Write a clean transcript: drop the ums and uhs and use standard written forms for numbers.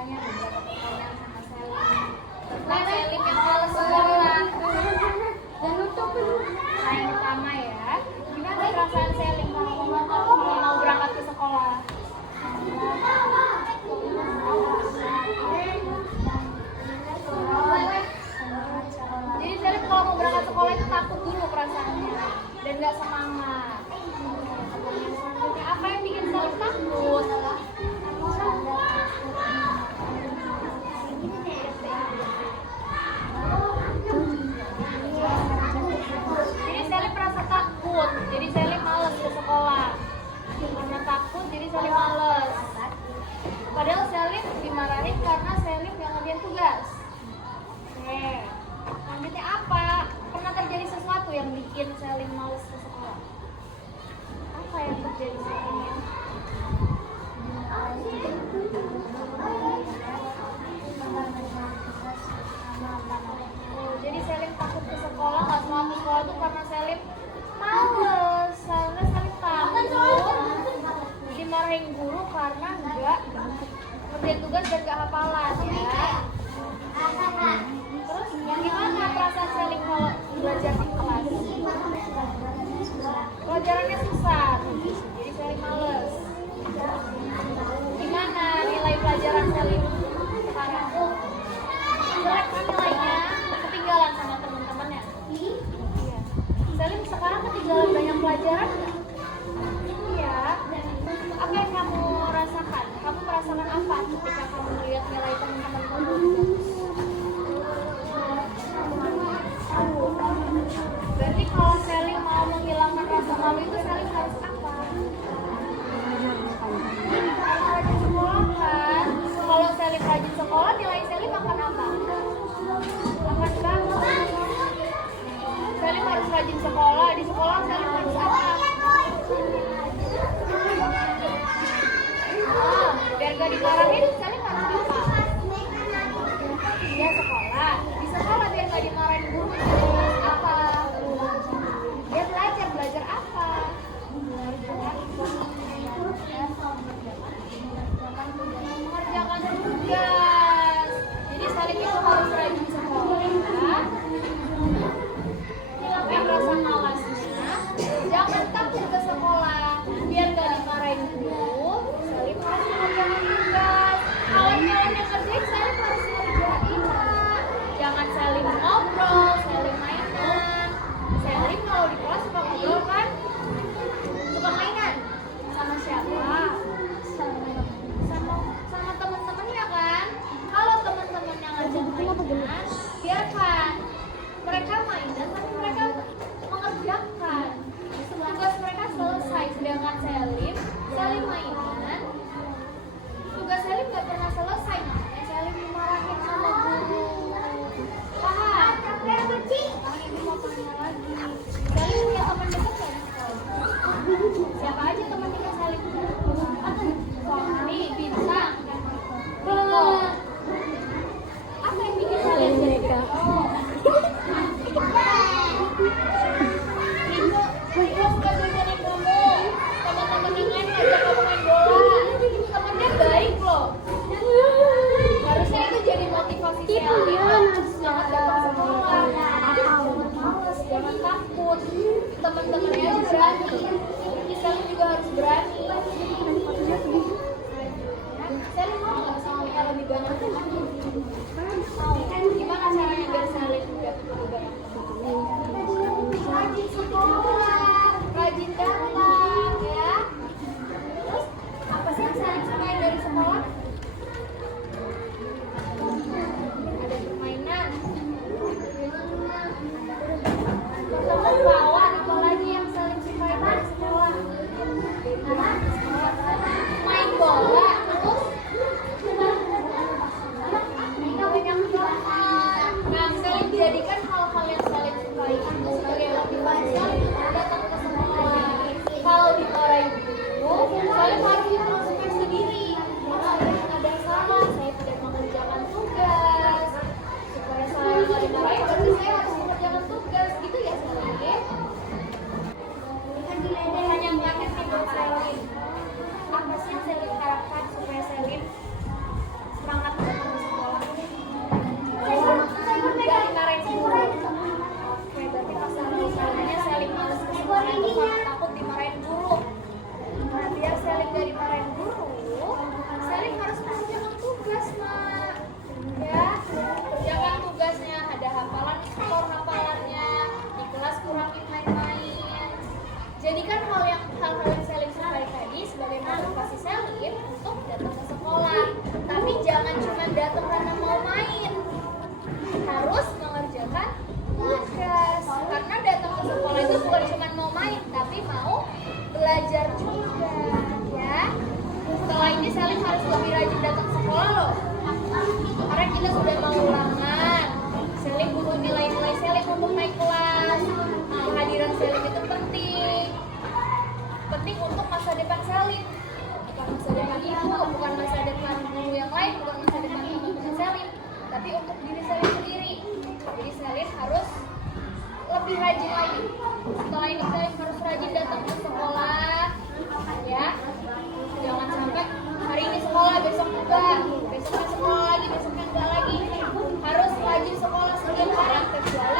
bertanya beberapa pertanyaan sama Selim tentang Selim yang males sekolah. Nah, yang pertama ya, gimana perasaan Selim kalau mau berangkat ke sekolah? Jadi Selim kalau mau berangkat sekolah itu takut dulu perasaannya dan nggak semangat. Selanjutnya, apa yang bikin Selim takut? Jadi Selim merasa takut, jadi Selim males ke sekolah. Karena takut, jadi Selim males. Padahal Selim dimarahin karena Selim yang ngerjain tugas. Oke. Selanjutnya apa? Pernah terjadi sesuatu yang bikin Selim males ke sekolah? Apa yang terjadi Selim? Jadi Selim takut ke sekolah, nggak mau ke sekolah itu karena Selim males. Karena Selim takut dimarahin guru karena nggak ngerjain tugas dan nggak hafalan ya. Terus gimana perasaan Selim kalau belajar di kelas? Pelajarannya susah, jadi Selim males. Gimana nilai pelajaran Selim sekarang? Jelek kan nilainya? Ketinggalan sama teman-temannya? Iya. Selim sekarang ketinggalan banyak pelajaran nggak? Iya. Apa yang kamu rasakan? Kamu merasakan apa ketika kamu melihat nilai teman-teman kamu? Berarti kalau Selim mau menghilangkan rasa malu itu Selim harus apa? Harus rajin sekolah kan? Kalau Selim rajin sekolah, nilai Selim akan apa? Akan bagus. Selim harus rajin sekolah. Di sekolah Selim harus apa? Biar gak dimarahin, Selim harus apa? Ya sekolah. Di sekolah biar gak dimarahin guru, harus apa? Dia belajar apa? Mengerjakan tugas. Jadi Selim itu harus rajin sekolah. Hilangkan rasa malasnya. Jangan takut ke sekolah. Biar gak dimarahin guru, Selim harus mengerjakan tugas. Kawan-kawan yang kerjain, Selim harus ngerjain. Jangan Selim ngobrol, Selim mainan. Selim kalau di kelas suka ngobrol kan? Suka mainan. Sama siapa? Sama teman-temannya kan? Kalau teman-temannya ngajak mainan, biarkan mereka mainan, tapi mereka mengerjakan. Tugas mereka selesai. Sedangkan Selim mainan, tugas Selim gak pernah selesai. Makanya Selim dimarahin sama guru. Paham? Ibu mau tanya lagi. Selim punya teman dekat gak di sekolah? Siapa aja teman dekat Selim? Fahmi, Bintang, Biko. Apa yang bikin Selim jadi dekat? Biko suka jajanin kamu. Teman-teman yang lain ngajak kamu main bola. Temennya baik loh. Harusnya itu jadi motivasi Selim. Jangan datang sekolah. Jangan malas, jangan takut. Teman-temannya aja berani. Selim juga harus berani. Selim mau nggak punya lebih banyak teman? Mau. Gimana caranya biar Selim dapat lebih banyak teman? Rajin sekolah, rajin datang ya. Terus apa sih yang Selim sukai dari sekolah? Ada permainan, bertemu kawan, apalagi yang Selim sukai dari sekolah. lebih rajin lagi. Setelah ini kalian harus rajin datang ke sekolah, ya. Jangan sampai hari ini sekolah, besok enggak, besoknya sekolah lagi, besoknya enggak lagi. Harus rajin sekolah setiap hari, kecuali